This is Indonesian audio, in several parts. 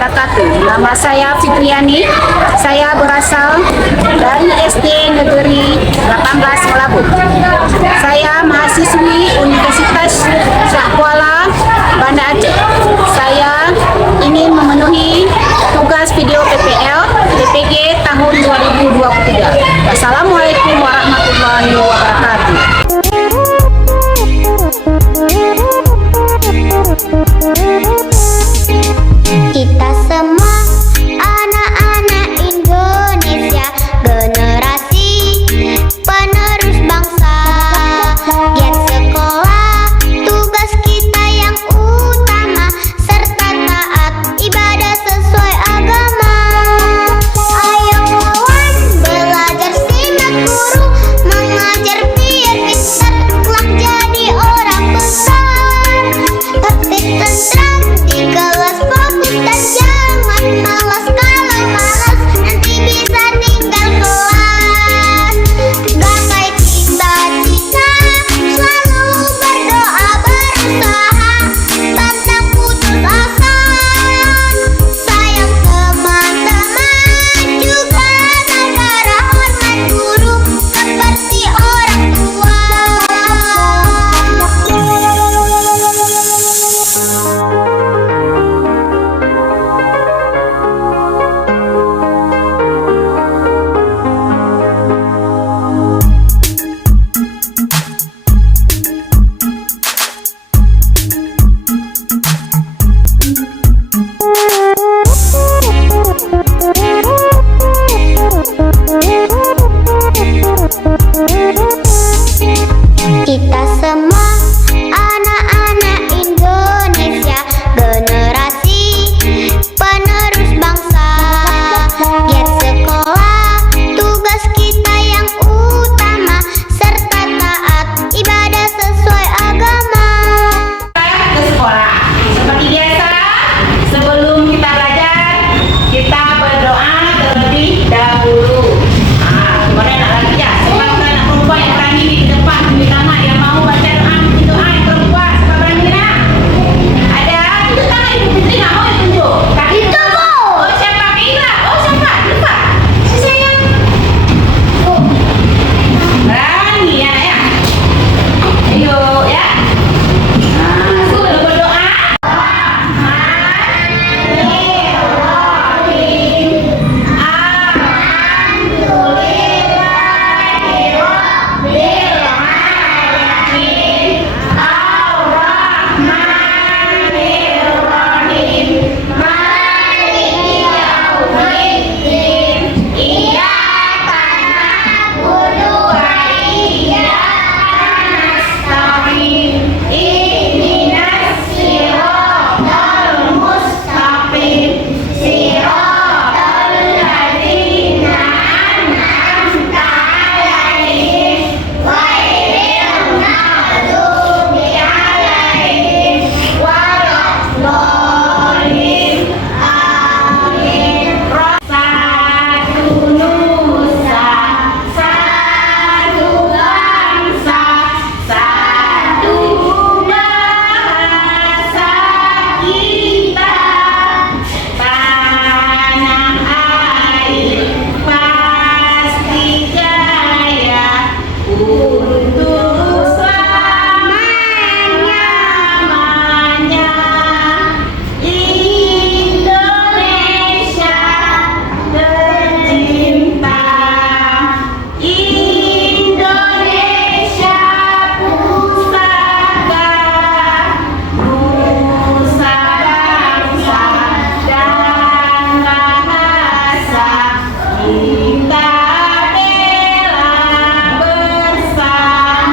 wabarakatuh. Nama saya Fitriani. Saya berasal dari SD Negeri 18 Melabuh. Saya mahasiswi Universitas Syahkuala, Banda Aceh. Saya ingin memenuhi tugas video PPL PPG tahun 2023. Wassalamualaikum warahmatullahi wabarakatuh. Kita semua anak-anak Indonesia, generasi penerus bangsa. Giat sekolah, tugas kita yang utama, serta taat ibadah sesuai agama. Ayo kawan, belajar simak guru, mengajar biar kita kelak jadi orang besar. Tertib tentram di kelas, fokus dan jangan malas. Kalau malas nanti bisa tinggal kelas. Gapai cita-cita, selalu berdoa berusaha, pantang putus asa. Sayang teman-teman, juga saudara, hormat guru seperti orang tua. Kita semua anak-anak Indonesia, generasi penerus bangsa. Giat sekolah, tugas kita yang utama, serta taat ibadah sesuai agama. Ke sekolah. Seperti biasa, sebelum kita belajar, kita berdoa terlebih dahulu. Kemudian anak lagi ya, sebab anak perempuan yang berani di depan, di tangan yang mau baca doa, itu yang perempuan, siapa berani nak? Ada, itu tangan Ibu Fitri nggak mau ditunjuk. Kaki itu bu. Oh siapa? Kira. Oh siapa? Lupa. Si sayang. Oh. Berani ya ya. Ayo ya. Sudah berdoa. Kita bela bersama.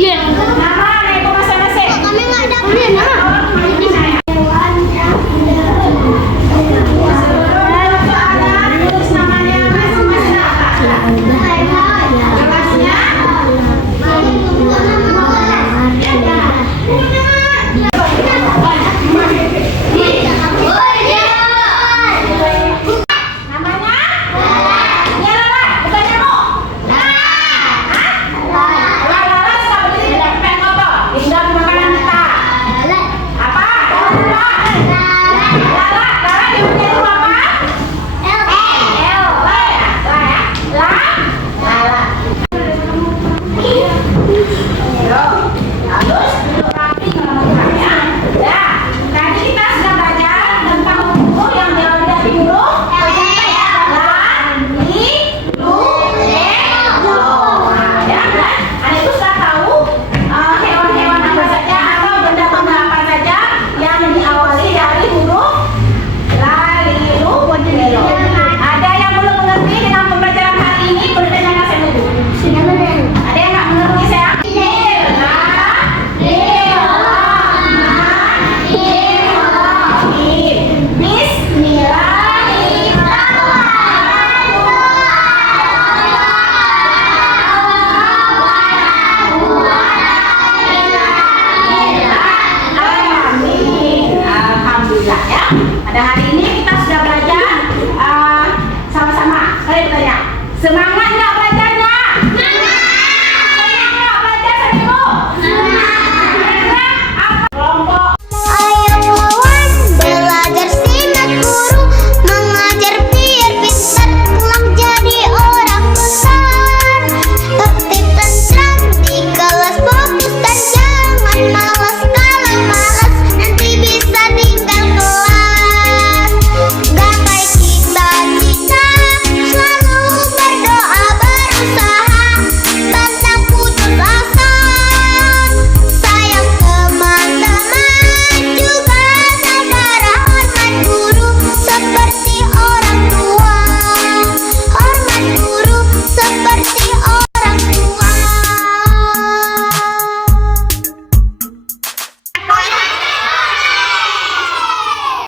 Iya. Nama anak ibu masing-masing. Kami nggak dapat. Terus namanya masing-masing apa? Kelasnya? Namanya? Ya Lala, bukan Nemo. Lala suka berdiri di depan apa? Tinggal di makanan kita. Apa? Lala di rumah apa? Lala. Halus, duduk rapi kalau mau gerak ya. Ya, tadi kita sudah belajar tentang huruf yang diawali dari huruf L sampai ya. La, li, lu, le, lo. Nah, ya kan? Anda itu sudah tahu hewan-hewan apa saja atau benda-benda apa saja yang diawali dari huruf la, li, lu, le, lo. Ada yang belum mengerti dengan pembelajaran hari ini? Boleh tanya saya dulu. Ada yang nggak mengerti saya? Alhamdulillah ya. Pada hari ini kita sudah belajar sama-sama. Saya bertanya, semangat